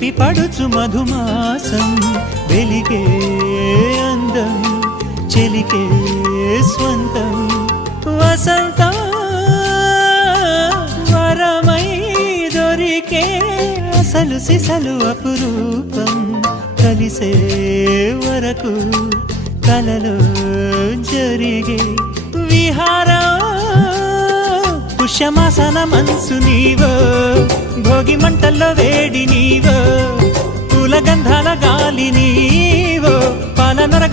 చిలిపి పడుచు మధుమాసం వెలిగే అందం చెలికే స్వంతం వసంతం వరమై దొరికే అసలు సిసలు అపురూపం కలిసే వరకు కలలో జరిగే విహారం పుష్యమాసన మనసు నీవో భోగి మంటల్లో వేడి నీవో పూల గంధాల గాలి నీవో పాల నరగ